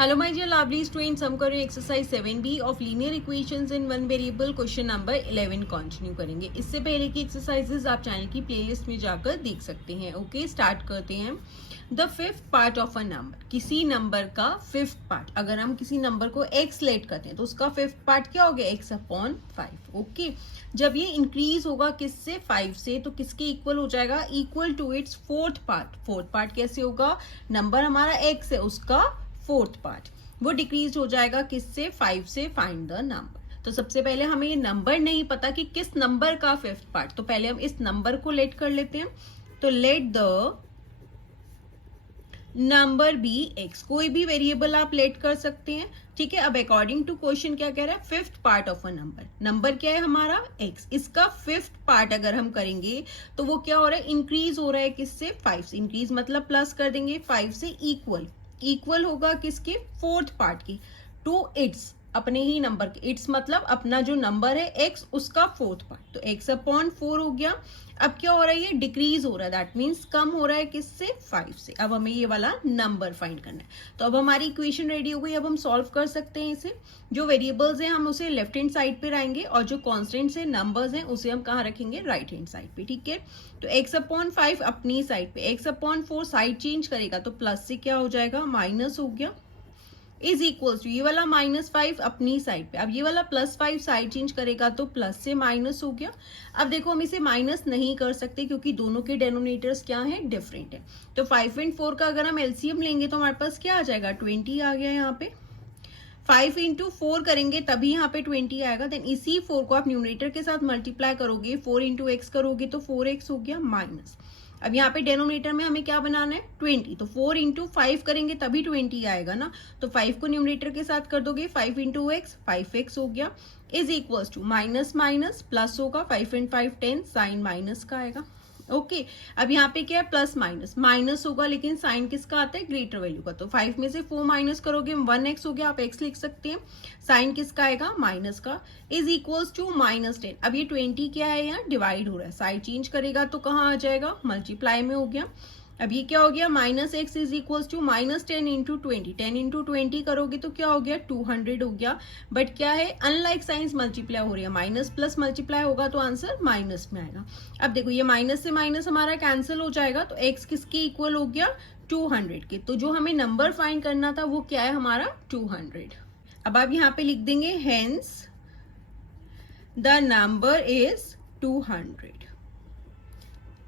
Hello my dear lovely students, हम करें exercise 7B of linear equations in one variable question number 11 continue करेंगे। इससे पहले की एक्सरसाइजेस आप चैनल की प्लेलिस्ट में जाकर देख सकते हैं। ओके, स्टार्ट करते हैं। The fifth part of a number, किसी नंबर का फिफ्थ पार्ट, अगर हम किसी नंबर को एक्स लेट करते हैं तो उसका फिफ्थ पार्ट क्या हो गया, एक्स अपॉन 5। ओके, जब ये इंक्रीज होगा किससे, 5 से, तो किसके इक्वल हो जाएगा, equal to its fourth part. Fourth part कैसे होगा, नंबर हमारा एक्स है, उसका फोर्थ पार्ट वो डिक्रीज हो जाएगा किससे, 5 से। Find the number. तो सबसे पहले हमें ये नंबर नहीं पता कि किस नंबर का फिफ्थ पार्ट, तो पहले हम इस नंबर को लेट कर लेते हैं। तो let the number be x, कोई भी वेरिएबल आप लेट कर सकते हैं। ठीक है, अब अकॉर्डिंग टू क्वेश्चन क्या कह रहा है, fifth part of a number, number क्या है हमारा एक्स, इसका फिफ्थ पार्ट अगर हम करेंगे तो वो क्या हो रहा है, इंक्रीज हो रहा है किससे, 5 से। इंक्रीज मतलब प्लस कर देंगे, 5 से इक्वल, इक्वल होगा किसके, फोर्थ पार्ट की, टू इट्स, अपने ही नंबर के, इट्स मतलब अपना जो नंबर है एक्स, उसका फोर्थ पार्ट, तो एक्स अपॉन 4 हो गया। अब क्या हो रहा है, ये डिक्रीज हो रहा है, दैट मीन्स कम हो रहा है किससे, 5 से। अब हमें ये वाला नंबर फाइंड करना है। तो अब हमारी इक्वेशन रेडी हो गई, अब हम सॉल्व कर सकते हैं इसे। जो वेरिएबल्स हैं हम उसे लेफ्ट हैंड साइड पे लाएंगे और जो कॉन्स्टेंट्स हैं, नंबर्स हैं, उसे हम कहाँ रखेंगे, राइट हैंड साइड पे। ठीक है, तो एक्स अपॉन 5 अपनी साइड पे, एक्स अपॉन 4 साइड चेंज करेगा तो प्लस से क्या हो जाएगा, माइनस हो गया, इज इक्वल टू ये वाला -5 अपनी साइड पे। अब ये वाला +5 साइड चेंज करेगा तो प्लस से माइनस हो गया। अब देखो हम इसे माइनस नहीं कर सकते क्योंकि दोनों के डेनोमिनेटर्स क्या हैं, डिफरेंट है। तो 5 एंड 4 का अगर हम एलसीएम लेंगे तो हमारे पास क्या आ जाएगा, 20 आ गया यहाँ पे। 5 इंटू 4 करेंगे तभी यहाँ पे 20 आएगा। देन इसी 4 को आप न्यूमरेटर के साथ मल्टीप्लाई करोगे, 4 इंटू एक्स करोगे तो 4x हो गया माइनस। अब यहाँ पे डेनोमिनेटर में हमें क्या बनाना है, 20, तो 4 इंटू 5 करेंगे तभी 20 आएगा ना। तो 5 को न्यूमरेटर के साथ कर दोगे, 5 इंटू एक्स, 5x हो गया, is equals to minus minus plus होगा, 5 एंड 5 10, साइन माइनस का आएगा। ओके, अब यहाँ पे क्या है, प्लस माइनस, माइनस होगा लेकिन साइन किसका आता है, ग्रेटर वैल्यू का। तो 5 में से 4 माइनस करोगे 1x हो गया, आप x लिख सकते हैं। साइन किसका आएगा, माइनस का, इज इक्वल्स टू -10। अब ये 20 क्या है, यहाँ डिवाइड हो रहा है, साइड चेंज करेगा तो कहाँ आ जाएगा, मल्टीप्लाई में हो गया। अब ये क्या हो गया, -x is equals to -10 into 20, 10 into 20 करोगे तो क्या हो गया, 200 हो गया। बट क्या है, अनलाइक साइंस मल्टीप्लाई हो रही है, माइनस प्लस मल्टीप्लाई होगा तो आंसर माइनस में आएगा। अब देखो ये माइनस से माइनस हमारा कैंसिल हो जाएगा, तो x किसके इक्वल हो गया, 200 के। तो जो हमें नंबर फाइंड करना था वो क्या है हमारा, 200। अब आप यहाँ पे लिख देंगे, hence the number is 200,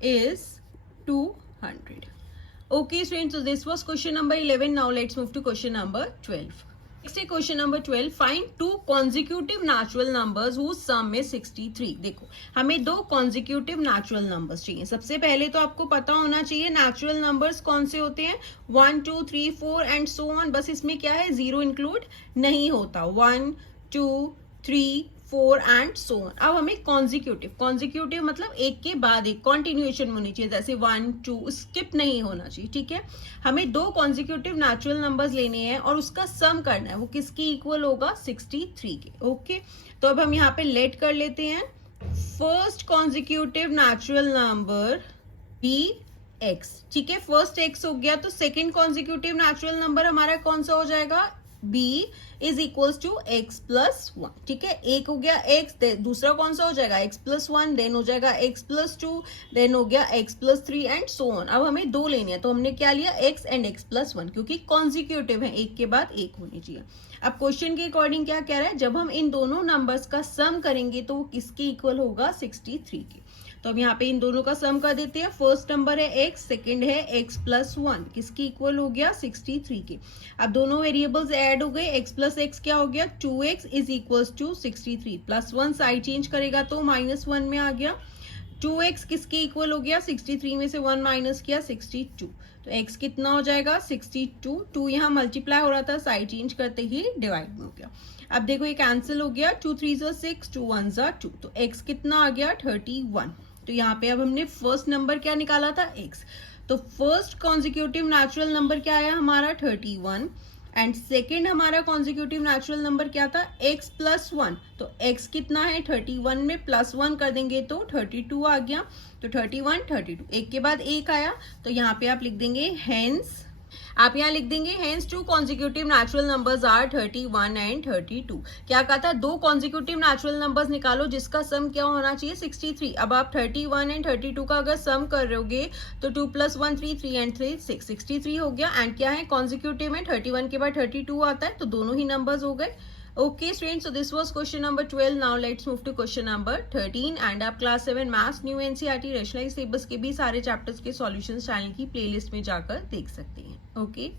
is 200. Okay students, so this was question number 11. Now let's move to question number 12. Next है question number 12. Find two consecutive natural numbers whose sum is 63. देखो हमें दो consecutive natural numbers चाहिए। सबसे पहले तो आपको पता होना चाहिए natural numbers कौन से होते हैं, 1 2 3 4 and so on। बस इसमें क्या है, जीरो इंक्लूड नहीं होता, 1 2 3 4 एंड सो ऑन। अब हमें कॉन्जिक्यूटिव मतलब एक के बाद एक, कॉन्टिन्यूएशन होनी चाहिए, जैसे 1 2 स्किप नहीं होना चाहिए। ठीक है, हमें दो कॉन्जिक्यूटिव नेचुरल नंबर्स लेने हैं और उसका सम करना है, वो किसकी इक्वल होगा, 63 के। ओके, तो अब हम यहाँ पे लेट कर लेते हैं, first consecutive natural number be x. ठीक है, फर्स्ट एक्स हो गया, तो सेकेंड कॉन्जिक्यूटिव नेचुरल नंबर हमारा कौन सा हो जाएगा, b is equals to x plus 1। ठीक है, एक हो गया x, दूसरा कौन सा हो जाएगा, x प्लस 1, देन हो जाएगा x प्लस 2, देन हो गया x plus 3 and so on. अब हमें दो लेने हैं तो हमने क्या लिया, x एंड x प्लस 1, क्योंकि कॉन्जिक्यूटिव है, एक के बाद एक होनी चाहिए। अब क्वेश्चन के अकॉर्डिंग क्या कह रहा है, जब हम इन दोनों नंबर्स का सम करेंगे तो वो किसके इक्वल होगा, 63 के। तो अब यहाँ पे इन दोनों का सम कर देते हैं। फर्स्ट नंबर है x, सेकंड है x प्लस 1, किसकी इक्वल हो गया, 63 के। अब दोनों वेरिएबल्स ऐड हो गए, x प्लस x क्या हो गया, 2x is equals to 63, plus 1 side change करेगा तो -1 में आ गया। 2x किसके इक्वल हो गया, 63 में से 1 माइनस किया, 62, तो x कितना हो जाएगा, 62। 2 यहाँ मल्टीप्लाई हो रहा था, साइड चेंज करते ही डिवाइड में हो गया। अब देखो ये कैंसिल हो गया, 2 3 6, 2 1 2, तो x कितना आ गया, 31। तो यहाँ पे अब हमने फर्स्ट नंबर क्या निकाला था, x, तो फर्स्ट कॉन्जिक्यूटिव नेचुरल नंबर क्या आया हमारा, 31, एंड सेकेंड हमारा कॉन्जिक्यूटिव नेचुरल नंबर क्या था, x प्लस 1। तो x कितना है, 31 में प्लस 1 कर देंगे तो 32 आ गया। तो 31 32 एक के बाद एक आया, तो यहाँ पे आप लिख देंगे हेंस आप यहाँ लिख देंगे hence two consecutive natural numbers are 31 and 32। क्या कहा था, 2 consecutive natural numbers निकालो जिसका सम क्या होना चाहिए 63। अब आप 31 and 32 का अगर सम कर रहोगे तो 2 + 1 3, 3 and 3 6, 63 हो गया। एंड क्या है consecutive में 31 के बाद 32 आता है, तो दोनों ही नंबर्स हो गए। Okay students, so this was question number 12. Now let's move to question number 13 and आप class 7 maths new NCERT rationalised syllabus के भी सारे चैप्टर्स के सॉल्यूशंस चैनल की प्लेलिस्ट में जाकर देख सकते हैं। ओके